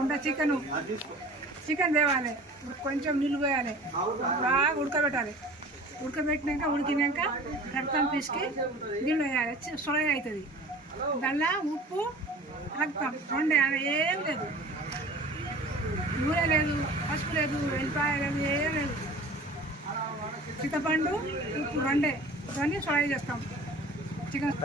కుండ chicken. Chicken తేవాలి. కొంచెం నీళ్ళు పోయాలి. బాగా ఉడకబెట్టాలి. ఉడకబెట్టినాక ఉడికినాక రక్తం పిసికి దీనిలో వేయాలి. సొలగా అవుతుంది దానిలో ఉప్పు రక్తం రెండు ఏం లేదు. నూనె లేదు పసుపు లేదు వెల్లిపాయ లేదు ఏం లేదు. చింతపండు ఉప్పు రెండే. దాన్ని సొలగా చేస్తాం. చికెన్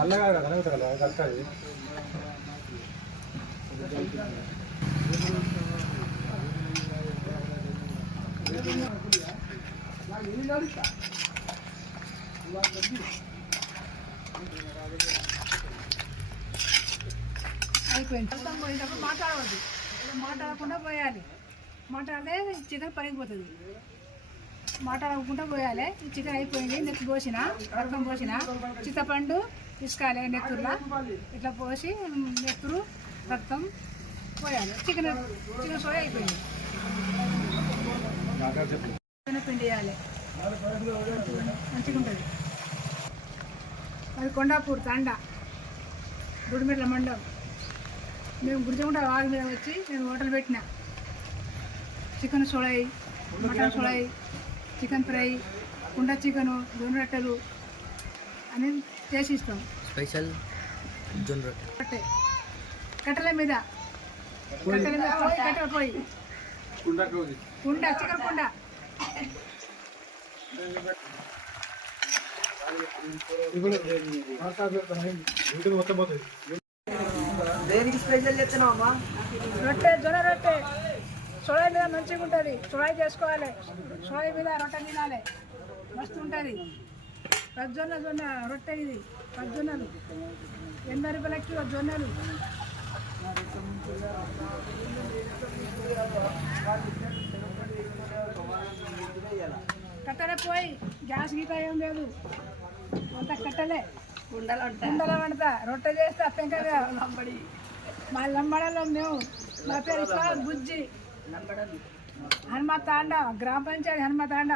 టైం చెప్పు చల్లగా అయిపోయింది. పోయేటప్పుడు మాట్లాడవద్దు. మాట్లాడకుండా పోయాలి. మాట్లాడితే చికెన్ పనికిపోతుంది మాట్లాడకుండా పోయాలి. ఈ చికెన్ అయిపోయింది. నెక్కి పోసిన రక్తం పోసిన. చింతపండు తీసుకోవాలి నెత్తుర్లా. ఇట్లా పోసి నెత్తురు రక్తం పోయాలి. చికెన్ చికెన్ సోయ అయిపోయింది. పిండి వేయాలి. మంచిగా ఉంటుంది అది కొండాపూర్ తండ. గుడిమెట్ల మండలం. మేము గుడిజగుంట వారి మీద వచ్చి నేను హోటల్ పెట్టిన. చికెన్ సోళై మటన్ సోళై చికెన్ ఫ్రై కుండ చికెను జొన్న రొట్టెలు అని చేసి ఇస్తాం స్పెషల్ జొన్న రొట్టె. కట్టెల మీద. కట్టెల మీద పోయి కట్టెల పోయి. కుండ చికెన్ కుండ. దేనికి స్పెషల్ చెప్తున్నావు అమ్మా రొట్టె జొన్న రొట్టె. సొడాయి మీద మంచిగా ఉంటుంది. సొడాయి చేసుకోవాలి. సొడాయి మీద రొట్టె తినాలి. మస్తు ఉంటుంది. పజ్జొన్న జొన్న రొట్టె ఇది. పజ్జొన్నలు ఎనభై రూపాయల కిలో జొన్నలు. కట్టెలే పోయి. గ్యాస్ గీత ఏం లేదు. అంత కట్టెలే. కుండల వంట రొట్టె చేస్తే పెంకగా మా లంబడలో మేము మా పేరు బుజ్జి. హనుమతాండ గ్రామ పంచాయతీ హనుమతాండ.